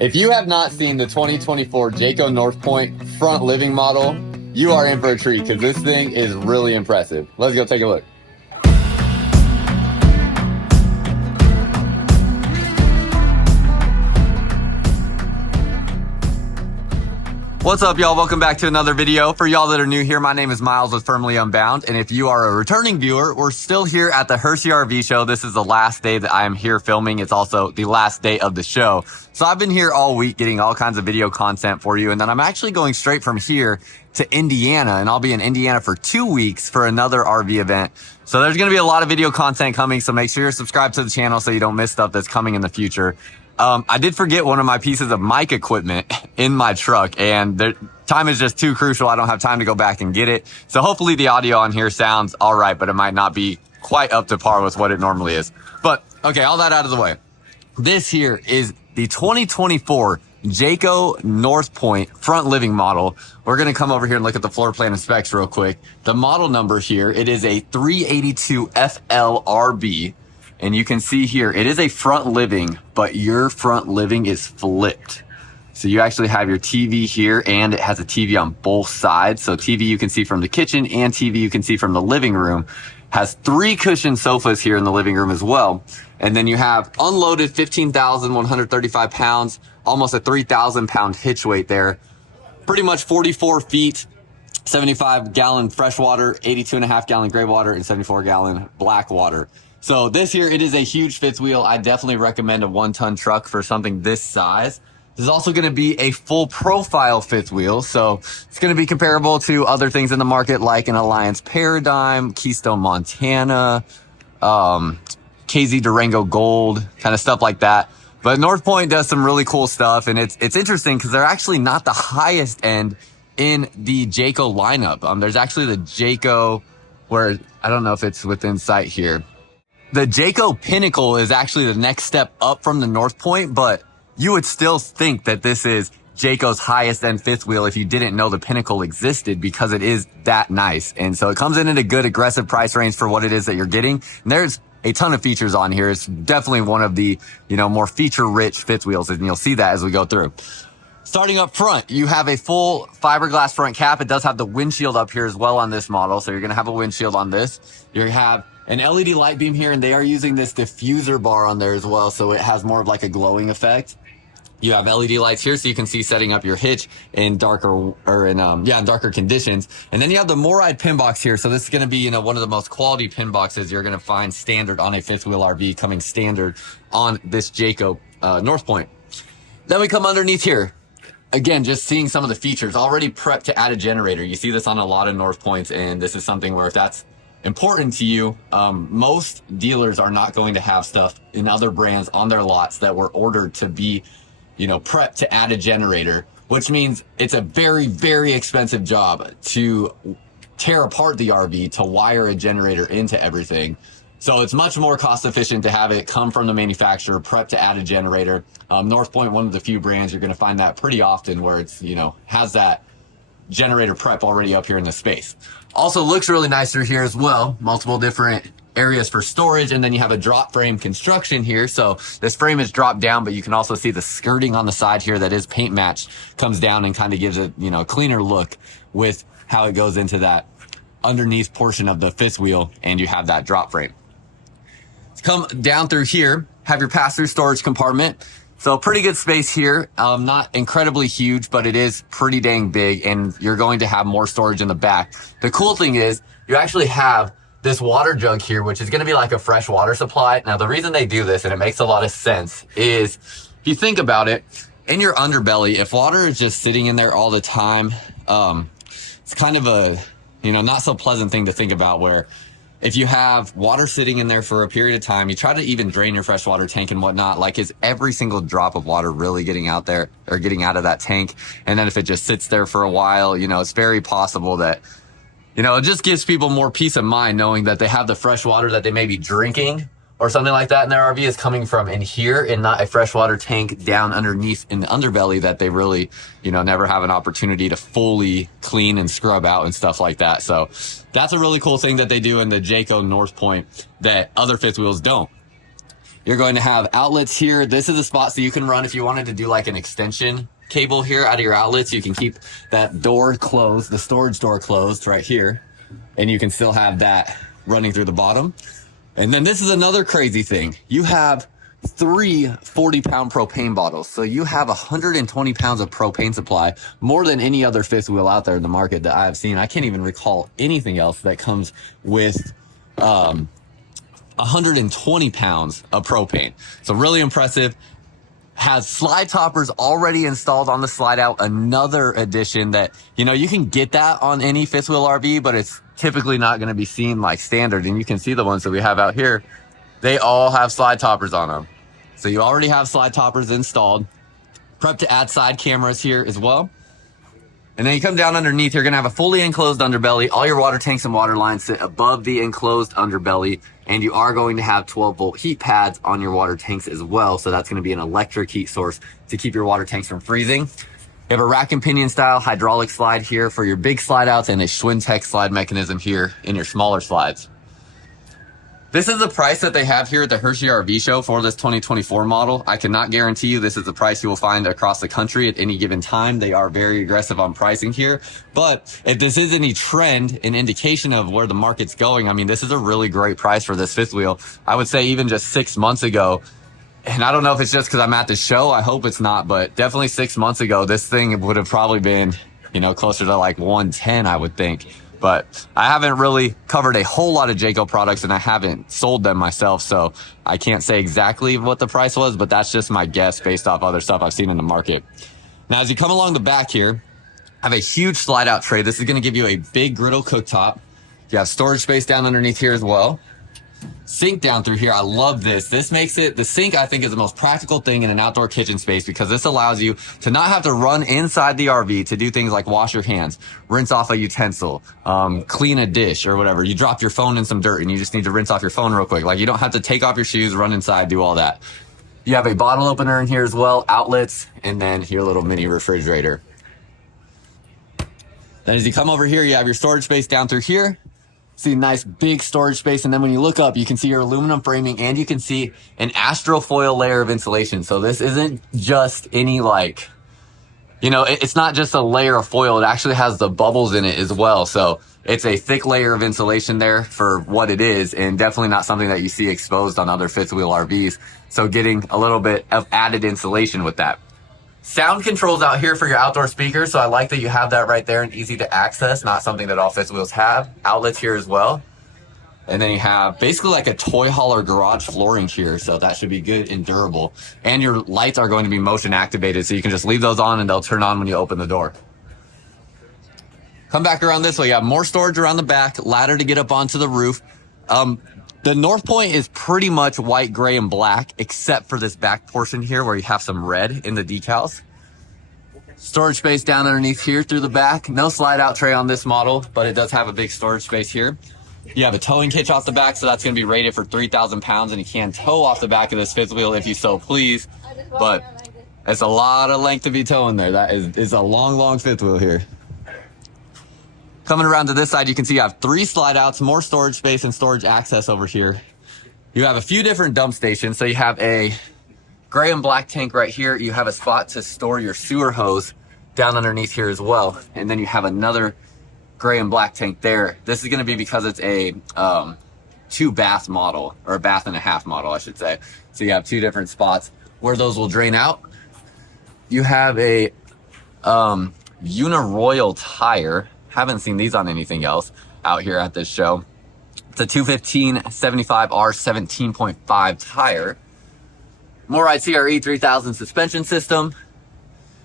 If you have not seen the 2024 Jayco North Point front living model, you are in for a treat because this thing is really impressive. Let's go take a look. What's up, y'all? Welcome back to another video. For y'all that are new here, my name is Myles with Firmly Unbound. And if you are a returning viewer, we're still here at the Hershey RV show. This is the last day that I am here filming. It's also the last day of the show. So I've been here all week getting all kinds of video content for you. And then I'm actually going straight from here to Indiana, and I'll be in Indiana for 2 weeks for another RV event. So there's going to be a lot of video content coming. So make sure you're subscribed to the channel so you don't miss stuff that's coming in the future. I did forget one of my pieces of mic equipment in my truck, and time is just too crucial. I don't have time to go back and get it. So hopefully the audio on here sounds all right, but it might not be quite up to par with what it normally is. But okay, all that out of the way. This here is the 2024 Jayco North Point front living model. We're going to come over here and look at the floor plan and specs real quick. The model number here, it is a 382 FLRB. And you can see here, it is a front living, but your front living is flipped. So you actually have your TV here, and it has a TV on both sides. So TV you can see from the kitchen and TV you can see from the living room. Has 3 cushion sofas here in the living room as well. And then you have unloaded 15,135 pounds, almost a 3,000 pound hitch weight there. Pretty much 44 feet, 75 gallon fresh water, 82.5 gallon gray water, and 74 gallon black water. So this here, it is a huge fifth wheel. I definitely recommend a 1-ton truck for something this size. This is also going to be a full profile fifth wheel. So it's going to be comparable to other things in the market like an Alliance Paradigm, Keystone Montana, KZ Durango Gold, kind of stuff like that. But North Point does some really cool stuff, and it's interesting because they're actually not the highest end in the Jayco lineup. There's actually the Jayco, where I don't know if it's within sight here. The Jayco Pinnacle is actually the next step up from the North Point, but you would still think that this is Jayco's highest end fifth wheel if you didn't know the Pinnacle existed, because it is that nice. And so it comes in at a good aggressive price range for what it is that you're getting. And there's a ton of features on here. It's definitely one of the, more feature rich fifth wheels, and you'll see that as we go through. Starting up front, you have a full fiberglass front cap. It does have the windshield up here as well on this model. So you're going to have a windshield on this. You have an LED light beam here, and they are using this diffuser bar on there as well. So it has more of like a glowing effect. You have LED lights here so you can see setting up your hitch in darker conditions. And then you have the MORryde pin box here. So this is going to be, one of the most quality pin boxes you're going to find standard on a fifth wheel RV, coming standard on this Jayco North Point. Then we come underneath here. Again, just seeing some of the features, already prepped to add a generator. You see this on a lot of North Points, and this is something where if that's important to you, most dealers are not going to have stuff in other brands on their lots that were ordered to be, prepped to add a generator, which means it's a very, very expensive job to tear apart the RV to wire a generator into everything. So it's much more cost efficient to have it come from the manufacturer, prepped to add a generator. North Point, one of the few brands you're going to find that pretty often, where it's, has that generator prep already up here in the space. Also looks really nice through here as well. Multiple different areas for storage, and then you have a drop frame construction here. So this frame is dropped down, but you can also see the skirting on the side here that is paint matched, comes down and kind of gives it, cleaner look with how it goes into that underneath portion of the fifth wheel, and you have that drop frame. Come down through here, have your pass-through storage compartment. So pretty good space here. Not incredibly huge, but it is pretty dang big, and you're going to have more storage in the back. The cool thing is you actually have this water jug here, which is going to be like a fresh water supply. Now, the reason they do this, and it makes a lot of sense, is if you think about it, in your underbelly, if water is just sitting in there all the time, it's kind of a, not so pleasant thing to think about, where if you have water sitting in there for a period of time, you try to even drain your freshwater tank and whatnot, like, is every single drop of water really getting out there or getting out of that tank? And then if it just sits there for a while, it's very possible that, it just gives people more peace of mind knowing that they have the fresh water that they may be drinking or something like that in their RV is coming from in here, and not a freshwater tank down underneath in the underbelly that they really, never have an opportunity to fully clean and scrub out and stuff like that. So that's a really cool thing that they do in the Jayco North Point that other fifth wheels don't. You're going to have outlets here. This is a spot so you can run if you wanted to do like an extension cable here out of your outlets. You can keep that door closed, the storage door closed right here, and you can still have that running through the bottom. And then this is another crazy thing. You have 3 40-pound propane bottles. So you have 120 pounds of propane supply, more than any other fifth wheel out there in the market that I've seen. I can't even recall anything else that comes with 120 pounds of propane. So really impressive. Has slide toppers already installed on the slide out. Another addition that, you know, you can get that on any fifth wheel RV, but it's typically not going to be seen like standard. And you can see the ones that we have out here, they all have slide toppers on them. So you already have slide toppers installed. Prep to add side cameras here as well. And then you come down underneath, you're gonna have a fully enclosed underbelly. All your water tanks and water lines sit above the enclosed underbelly. And you are going to have 12-volt heat pads on your water tanks as well. So that's gonna be an electric heat source to keep your water tanks from freezing. You have a rack and pinion style hydraulic slide here for your big slide outs and a Schwintek slide mechanism here in your smaller slides. This is the price that they have here at the Hershey RV show for this 2024 model. I cannot guarantee you this is the price you will find across the country at any given time. They are very aggressive on pricing here. But if this is any trend, an indication of where the market's going, I mean, this is a really great price for this fifth wheel. I would say even just 6 months ago, and I don't know if it's just because I'm at the show, I hope it's not, but definitely 6 months ago, this thing would have probably been, you know, closer to like 110, I would think. But I haven't really covered a whole lot of Jayco products, and I haven't sold them myself, so I can't say exactly what the price was, but that's just my guess based off other stuff I've seen in the market. Now, as you come along the back here, I have a huge slide out tray. This is going to give you a big griddle cooktop. You have storage space down underneath here as well. Sink down through here. I love this. This makes it, the sink I think is the most practical thing in an outdoor kitchen space, because this allows you to not have to run inside the RV to do things like wash your hands, rinse off a utensil, clean a dish or whatever. You drop your phone in some dirt and you just need to rinse off your phone real quick. Like, you don't have to take off your shoes, run inside, do all that. You have a bottle opener in here as well, outlets, and then your little mini refrigerator. Then as you come over here, you have your storage space down through here. See a nice big storage space, and then when you look up, you can see your aluminum framing, and you can see an astrofoil layer of insulation. So this isn't just any, like, you know, it's not just a layer of foil. It actually has the bubbles in it as well. So it's a thick layer of insulation there for what it is, and definitely not something that you see exposed on other fifth wheel RVs. So getting a little bit of added insulation with that. Sound controls out here for your outdoor speakers, so I like that you have that right there and easy to access, not something that all fifth wheels have. Outlets here as well. And then you have basically like a toy hauler garage flooring here, so that should be good and durable. And your lights are going to be motion activated, so you can just leave those on and they'll turn on when you open the door. Come back around this way. You have more storage around the back, ladder to get up onto the roof. The North Point is pretty much white, gray, and black, except for this back portion here where you have some red in the decals. Storage space down underneath here through the back. No slide out tray on this model, but it does have a big storage space here. You have a towing hitch off the back, so that's going to be rated for 3,000 pounds, and you can tow off the back of this fifth wheel if you so please. But it's a lot of length to be towing there. That is a long, long fifth wheel here. Coming around to this side, you can see you have 3 slide outs, more storage space and storage access over here. You have a few different dump stations. So you have a gray and black tank right here. You have a spot to store your sewer hose down underneath here as well. And then you have another gray and black tank there. This is going to be because it's a 2-bath model, or a bath and a half model, I should say. So you have 2 different spots where those will drain out. You have a Uniroyal tire. Haven't seen these on anything else out here at this show. It's a 215 75R 17.5 tire. Moride CRE 3000 suspension system.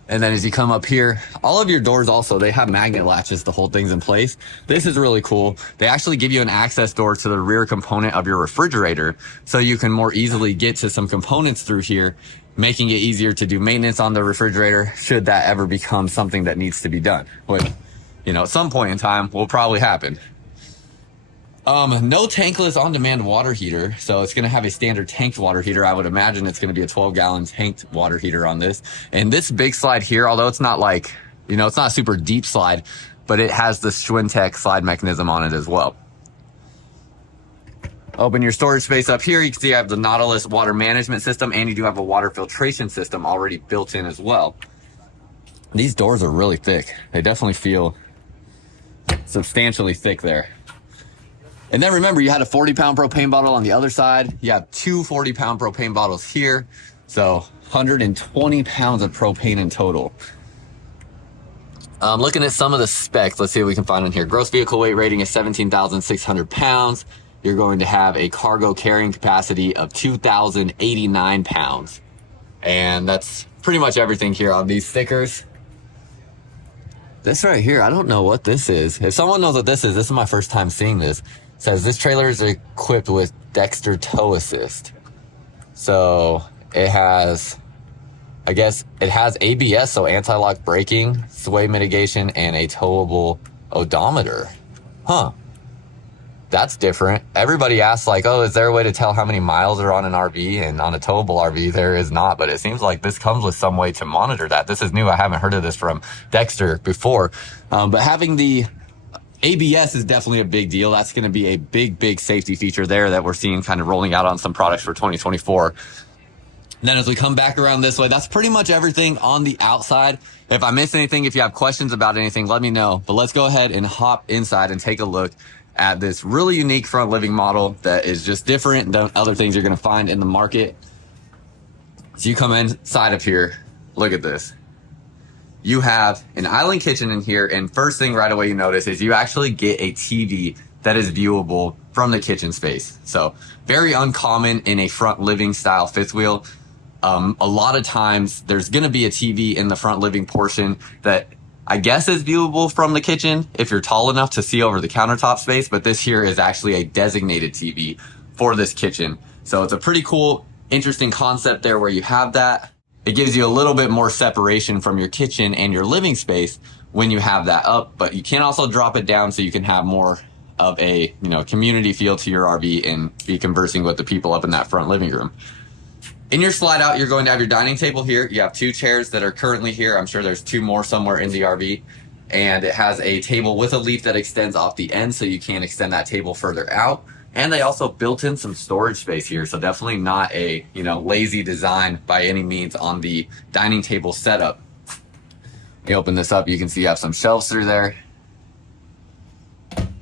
And then as you come up here, all of your doors also, they have magnet latches to hold things in place. This is really cool. They actually give you an access door to the rear component of your refrigerator, so you can more easily get to some components through here, making it easier to do maintenance on the refrigerator should that ever become something that needs to be done. Which, you know, at some point in time will probably happen. No tankless on-demand water heater. So it's going to have a standard tanked water heater. I would imagine it's going to be a 12-gallon tanked water heater on this. And this big slide here, although it's not like, you know, it's not a super deep slide, but it has the Schwintek slide mechanism on it as well. Open your storage space up here. You can see I have the Nautilus water management system, and you do have a water filtration system already built in as well. These doors are really thick. They definitely feel substantially thick there. And then remember, you had a 40-pound propane bottle on the other side. You have two 40-pound propane bottles here. So 120 pounds of propane in total. Looking at some of the specs, let's see what we can find in here. Gross vehicle weight rating is 17,600 pounds. You're going to have a cargo carrying capacity of 2,089 pounds. And that's pretty much everything here on these stickers. This right here, I don't know what this is. If someone knows what this is my first time seeing this. It says this trailer is equipped with Dexter Tow Assist. So it has, I guess it has ABS, so anti-lock braking, sway mitigation, and a towable odometer. Huh. That's different. Everybody asks like, oh, is there a way to tell how many miles are on an RV? And on a towable RV, there is not, but it seems like this comes with some way to monitor that. This is new. I haven't heard of this from Dexter before. But having the ABS is definitely a big deal. That's going to be a big safety feature there that we're seeing kind of rolling out on some products for 2024. And then as we come back around this way, that's pretty much everything on the outside. If I missed anything, if you have questions about anything, let me know. But let's go ahead and hop inside and take a look at this really unique front living model that is just different than other things you're going to find in the market. So you come inside of here, look at this. You have an island kitchen in here, and first thing right away you notice is you actually get a TV that is viewable from the kitchen space. So very uncommon in a front living style fifth wheel. A lot of times there's going to be a TV in the front living portion that I guess is viewable from the kitchen if you're tall enough to see over the countertop space, but this here is actually a designated TV for this kitchen. So it's a pretty cool, interesting concept there where you have that. It gives you a little bit more separation from your kitchen and your living space when you have that up, but you can also drop it down so you can have more of a, community feel to your RV and be conversing with the people up in that front living room. In your slide out, you're going to have your dining table here. You have two chairs that are currently here. I'm sure there's two more somewhere in the RV. And it has a table with a leaf that extends off the end, so you can extend that table further out. And they also built in some storage space here. So definitely not a, lazy design by any means on the dining table setup. You open this up, you can see you have some shelves through there.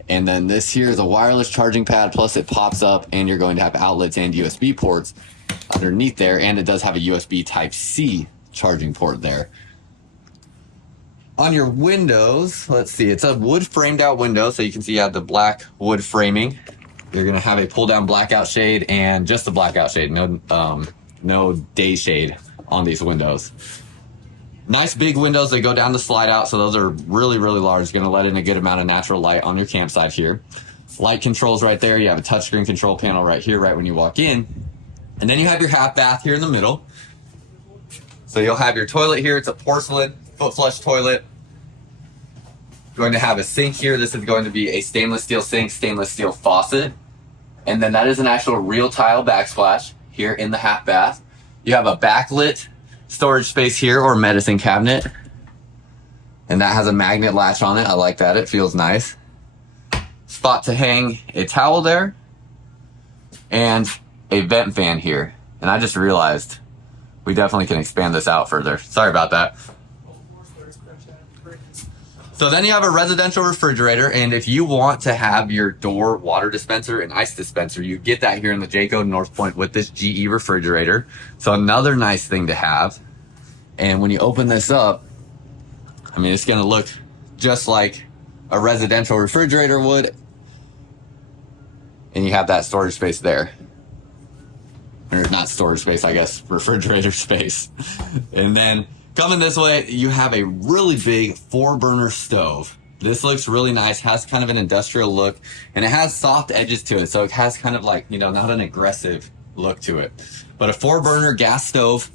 And then this here is a wireless charging pad, plus it pops up and you're going to have outlets and USB ports underneath there, and it does have a USB Type-C charging port there. On your windows, let's see, it's a wood framed out window, so you can see you have the black wood framing. You're going to have a pull down blackout shade and just the blackout shade, no day shade on these windows. Nice big windows that go down the slide out, so those are really large, going to let in a good amount of natural light on your campsite here. Light controls right there. You have a touchscreen control panel right here, right when you walk in. And then you have your half bath here in the middle. So you'll have your toilet here. It's a porcelain foot flush toilet. You're going to have a sink here. This is going to be a stainless steel sink, stainless steel faucet. And then that is an actual real tile backsplash here in the half bath. You have a backlit storage space here or medicine cabinet. And that has a magnet latch on it. I like that. It feels nice. Spot to hang a towel there. And a vent fan here. And I just realized we definitely can expand this out further. Sorry about that. So then you have a residential refrigerator, and if you want to have your door water dispenser and ice dispenser, you get that here in the Jayco North Point with this GE refrigerator. So another nice thing to have. And when you open this up, I mean, it's going to look just like a residential refrigerator would. And you have that storage space there. Or not storage space, I guess, refrigerator space. And then coming this way, you have a really big 4-burner stove. This looks really nice, has kind of an industrial look, and it has soft edges to it. So it has kind of like, not an aggressive look to it. But a 4-burner gas stove,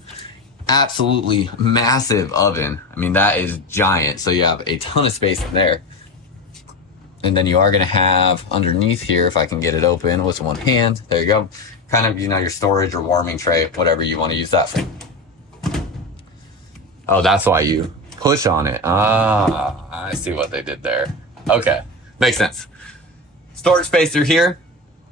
absolutely massive oven. I mean, that is giant. So you have a ton of space there. And then you are going to have underneath here, if I can get it open with one hand, there you go. Kind of, your storage or warming tray, whatever you want to use that for. Oh, that's why you push on it. Ah, I see what they did there. Okay, makes sense. Storage space through here.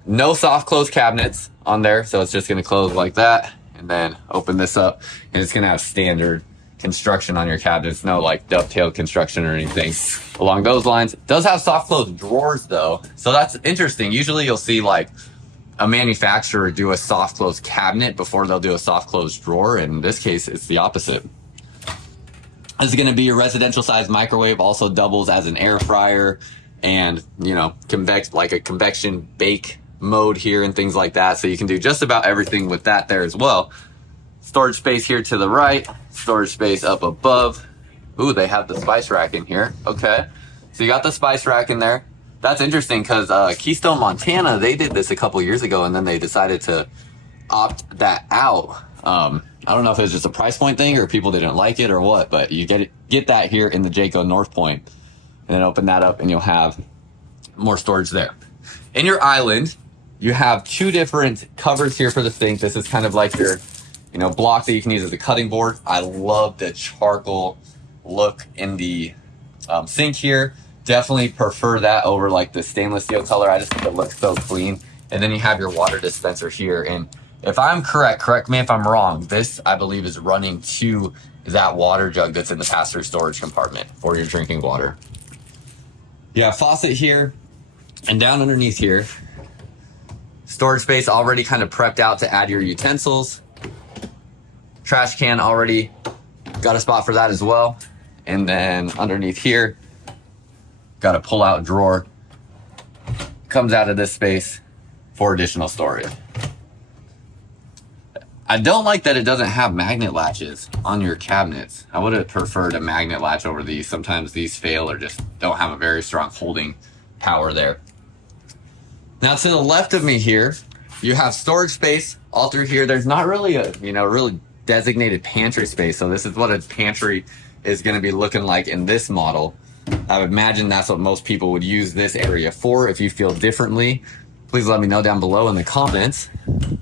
No soft close cabinets on there, so it's just going to close like that, and then open this up, and it's going to have standard construction on your cabinets. No like dovetailed construction or anything along those lines. It does have soft close drawers though, so that's interesting. Usually you'll see like a manufacturer do a soft close cabinet before they'll do a soft close drawer. In this case, it's the opposite. This is going to be your residential size microwave, also doubles as an air fryer, and you know, like a convection bake mode here and things like that. So you can do just about everything with that there as well. Storage space here to the right, storage space up above. Ooh, they have the spice rack in here. Okay, so you got the spice rack in there. That's interesting because Keystone, Montana, they did this a couple years ago, and then they decided to opt that out. I don't know if it was just a price point thing or people didn't like it or what, but you get that here in the Jayco North Point, and then open that up and you'll have more storage there. In your island, you have two different covers here for the sink. This is kind of like your, you know, block that you can use as a cutting board. I love the charcoal look in the sink here. Definitely prefer that over like the stainless steel color. I just think it looks so clean. And then you have your water dispenser here. And if I'm correct me if I'm wrong, this I believe is running to that water jug that's in the pass-through storage compartment for your drinking water. You have faucet here, and down underneath here, storage space already kind of prepped out to add your utensils. Trash can already got a spot for that as well. And then underneath here, got a pull-out drawer. Comes out of this space for additional storage. I don't like that it doesn't have magnet latches on your cabinets. I would have preferred a magnet latch over these. Sometimes these fail or just don't have a very strong holding power there. Now to the left of me here, you have storage space all through here. There's not really a, really designated pantry space. So this is what a pantry is going to be looking like in this model. I would imagine that's what most people would use this area for. If you feel differently, please let me know down below in the comments.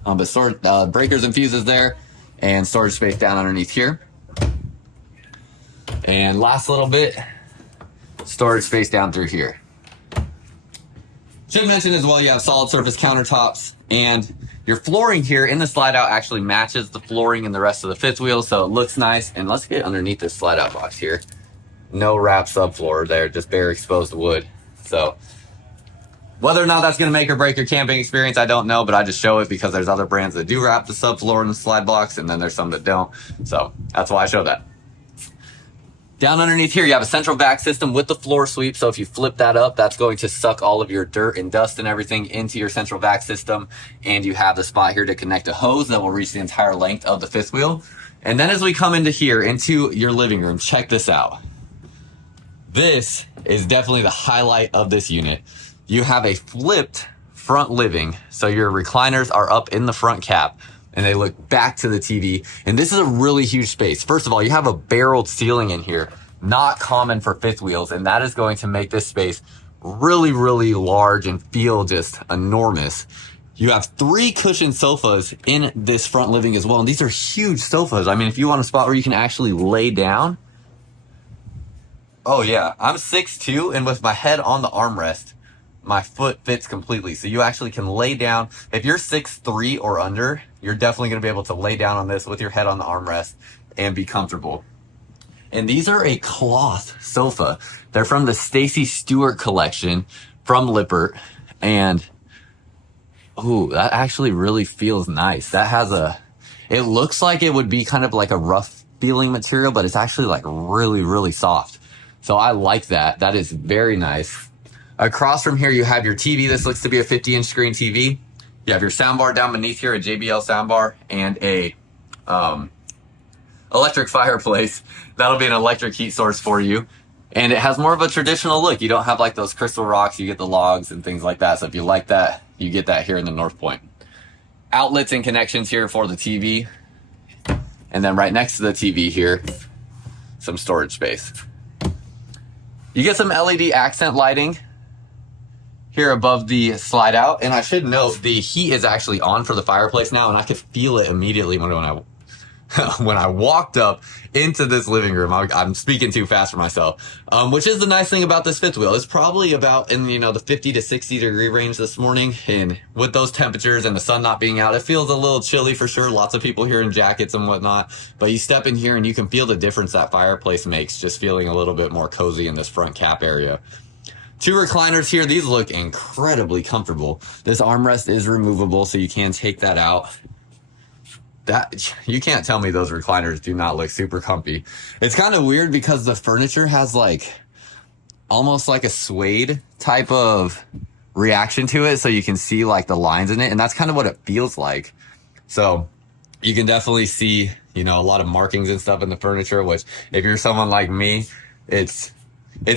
But breakers and fuses there, and storage space down underneath here. And last little bit, storage space down through here. Should mention as well, you have solid surface countertops, and your flooring here in the slide out actually matches the flooring in the rest of the fifth wheel, so it looks nice. And let's get underneath this slide out box here. No wrap subfloor there, just bare exposed wood. So whether or not that's going to make or break your camping experience, I don't know, but I just show it because there's other brands that do wrap the subfloor in the slide box, and then there's some that don't. So that's why I show that. Down underneath here, you have a central vac system with the floor sweep. So if you flip that up, that's going to suck all of your dirt and dust and everything into your central vac system. And you have the spot here to connect a hose that will reach the entire length of the fifth wheel. And then as we come into here, into your living room, check this out. This is definitely the highlight of this unit. You have a flipped front living. So your recliners are up in the front cap and they look back to the TV. And this is a really huge space. First of all, you have a barreled ceiling in here, not common for fifth wheels. And that is going to make this space really, really large and feel just enormous. You have 3 cushioned sofas in this front living as well. And these are huge sofas. I mean, if you want a spot where you can actually lay down. Oh yeah, I'm 6'2", and with my head on the armrest, my foot fits completely. So you actually can lay down. If you're 6'3" or under, you're definitely gonna be able to lay down on this with your head on the armrest and be comfortable. And these are a cloth sofa. They're from the Stacy Stewart collection from Lippert. And ooh, that actually really feels nice. That has it looks like it would be kind of like a rough feeling material, but it's actually like really, really soft. So I like that. That is very nice. Across from here, you have your TV. This looks to be a 50-inch screen TV. You have your soundbar down beneath here, a JBL soundbar, and a electric fireplace. That'll be an electric heat source for you. And it has more of a traditional look. You don't have like those crystal rocks. You get the logs and things like that. So if you like that, you get that here in the North Point. Outlets and connections here for the TV. And then right next to the TV here, some storage space. You get some LED accent lighting here above the slide out. And I should note the heat is actually on for the fireplace now, and I could feel it immediately when when I walked up into this living room, I'm speaking too fast for myself, which is the nice thing about this fifth wheel. It's probably about in, the 50 to 60 degree range this morning. And with those temperatures and the sun not being out, it feels a little chilly for sure. Lots of people here in jackets and whatnot, but you step in here and you can feel the difference that fireplace makes, just feeling a little bit more cozy in this front cap area. 2 recliners here. These look incredibly comfortable. This armrest is removable, so you can take that out. That you can't tell me those recliners do not look super comfy. It's kind of weird because the furniture has like almost like a suede type of reaction to it, so you can see like the lines in it, and that's kind of what it feels like. So you can definitely see, a lot of markings and stuff in the furniture, which if you're someone like me, it's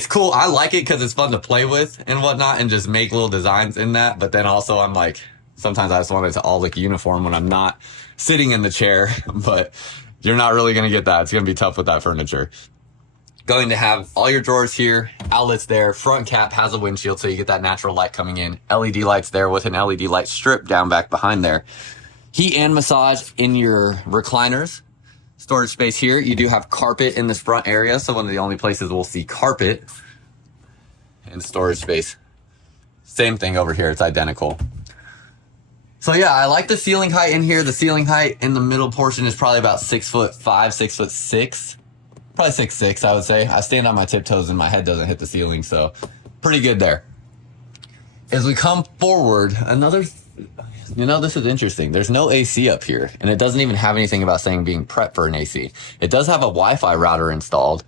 cool. I like it because it's fun to play with and whatnot and just make little designs in that. But then also I'm like, sometimes I just want it to all look uniform when I'm not sitting in the chair, but you're not really going to get that. It's going to be tough with that furniture. Going to have all your drawers here, outlets there, front cap has a windshield so you get that natural light coming in, LED lights there with an LED light strip down back behind there. Heat and massage in your recliners. Storage space here. You do have carpet in this front area, so one of the only places we'll see carpet. And storage space. Same thing over here, it's identical. So yeah, I like the ceiling height in here. The ceiling height in the middle portion is probably about 6'5", 6'6", probably 6'6", I would say. I stand on my tiptoes and my head doesn't hit the ceiling, so pretty good there. As we come forward, this is interesting. There's no AC up here, and it doesn't even have anything about saying being prepped for an AC. It does have a Wi-Fi router installed,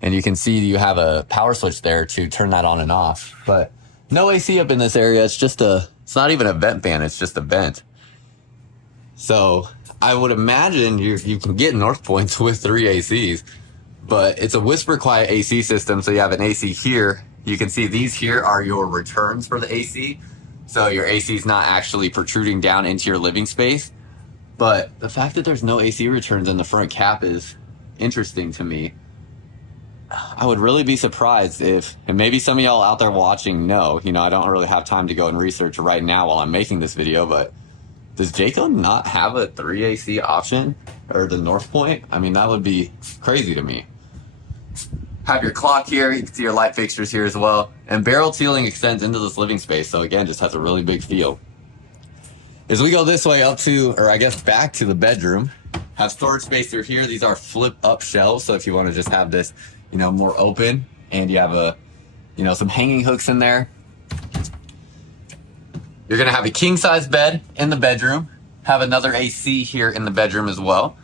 and you can see you have a power switch there to turn that on and off, but no AC up in this area. It's not even a vent fan, it's just a vent. So I would imagine you can get North Points with 3 ACs, but it's a whisper quiet AC system. So you have an AC here. You can see these here are your returns for the AC. So your AC is not actually protruding down into your living space. But the fact that there's no AC returns in the front cap is interesting to me. I would really be surprised if, and maybe some of y'all out there watching know, I don't really have time to go and research right now while I'm making this video, but does Jayco not have a 3 AC option or the North Point? I mean, that would be crazy to me. Have your clock here. You can see your light fixtures here as well. And barrel ceiling extends into this living space. So again, just has a really big feel. As we go this way up to, or I guess back to the bedroom, have storage space through here. These are flip up shelves. So if you want to just have this, more open, and you have some hanging hooks in there. You're going to have a king size bed in the bedroom. Have another AC here in the bedroom as well.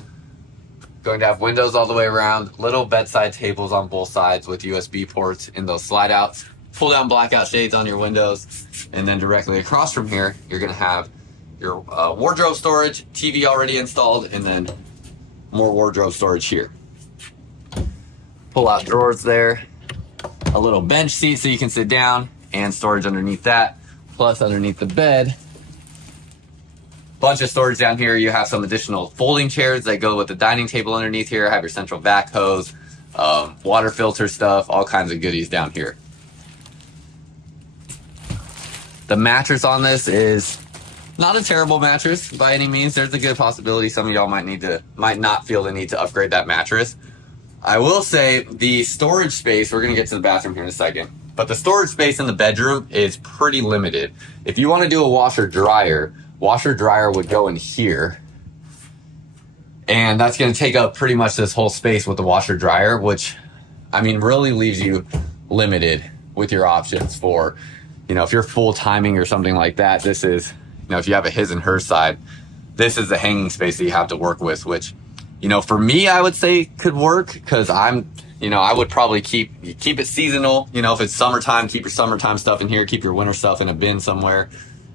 Going to have windows all the way around, little bedside tables on both sides with USB ports in those slide outs, pull down blackout shades on your windows, and then directly across from here, you're going to have your wardrobe storage, TV already installed, and then more wardrobe storage here. Pull out drawers there, a little bench seat so you can sit down, and storage underneath that, plus underneath the bed. Bunch of storage down here. You have some additional folding chairs that go with the dining table underneath here. Have your central vac hose, water filter stuff, all kinds of goodies down here. The mattress on this is not a terrible mattress by any means. There's a good possibility some of y'all might not feel the need to upgrade that mattress. I will say the storage space, we're going to get to the bathroom here in a second, but the storage space in the bedroom is pretty limited. If you want to do a washer dryer would go in here, and that's going to take up pretty much this whole space with the washer dryer, which really leaves you limited with your options for, if you're full timing or something like that. This is, if you have a his and her side, this is the hanging space that you have to work with, which, for me, I would say could work, because I would probably keep it seasonal. If it's summertime, keep your summertime stuff in here, keep your winter stuff in a bin somewhere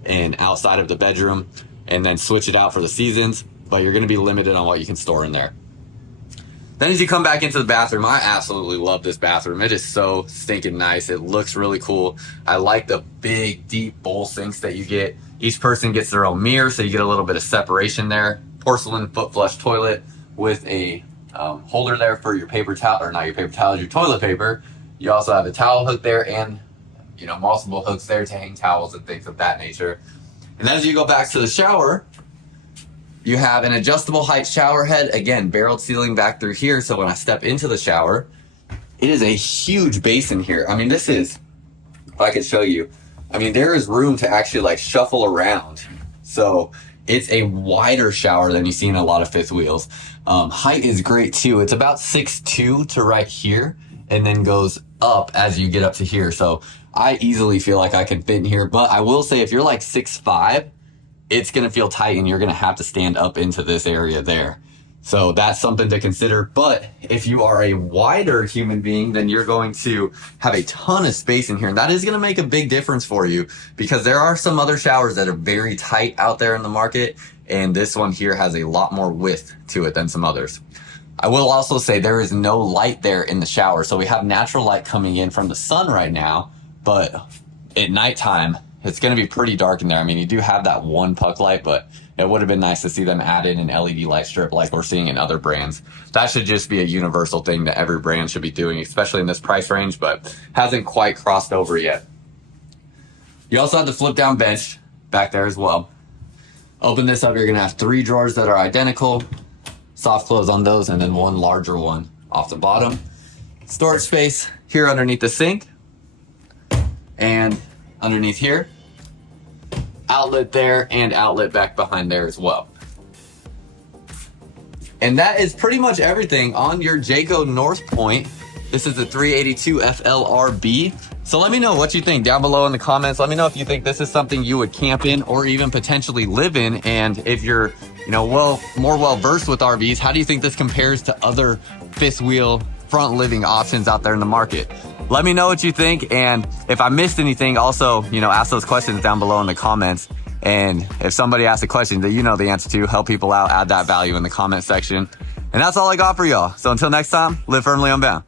and outside of the bedroom, and then switch it out for the seasons, but you're going to be limited on what you can store in there. Then as you come back into the bathroom, I absolutely love this bathroom. It is so stinking nice. It looks really cool. I like the big, deep bowl sinks that you get. Each person gets their own mirror, so you get a little bit of separation there. Porcelain foot flush toilet with a holder there for your paper towel, or not your paper towels, your toilet paper. You also have a towel hook there and multiple hooks there to hang towels and things of that nature. And as you go back to the shower, You have an adjustable height shower head, again, barreled ceiling back through here. So when I step into the shower, it is a huge basin here. I mean, this is, if I could show you, I mean, there is room to actually like shuffle around. So it's a wider shower than you see in a lot of fifth wheels. Height is great too. It's about 6'2" to right here, and then goes up as you get up to here. So I easily feel like I can fit in here, but I will say if you're like 6'5", it's gonna feel tight and you're gonna have to stand up into this area there. So that's something to consider. But if you are a wider human being, then you're going to have a ton of space in here. And that is going to make a big difference for you, because there are some other showers that are very tight out there in the market. And this one here has a lot more width to it than some others. I will also say there is no light there in the shower. So we have natural light coming in from the sun right now, but at nighttime, it's going to be pretty dark in there. I mean, you do have that one puck light, but it would have been nice to see them add in an LED light strip like we're seeing in other brands. That should just be a universal thing that every brand should be doing, especially in this price range, but hasn't quite crossed over yet. You also have the flip down bench back there as well. Open this up, you're going to have 3 drawers that are identical, soft close on those, and then one larger one off the bottom. Storage space here underneath the sink and underneath here. Outlet there and outlet back behind there as well. And that is pretty much everything on your Jayco North Point. This is the 382 FLRB. So let me know what you think down below in the comments. Let me know if you think this is something you would camp in or even potentially live in. And if you're, more well versed with RVs, how do you think this compares to other fifth wheel front living options out there in the market? Let me know what you think, and if I missed anything, also, ask those questions down below in the comments. And if somebody asks a question that you know the answer to, help people out, add that value in the comment section. And that's all I got for y'all. So until next time, live firmly unbound.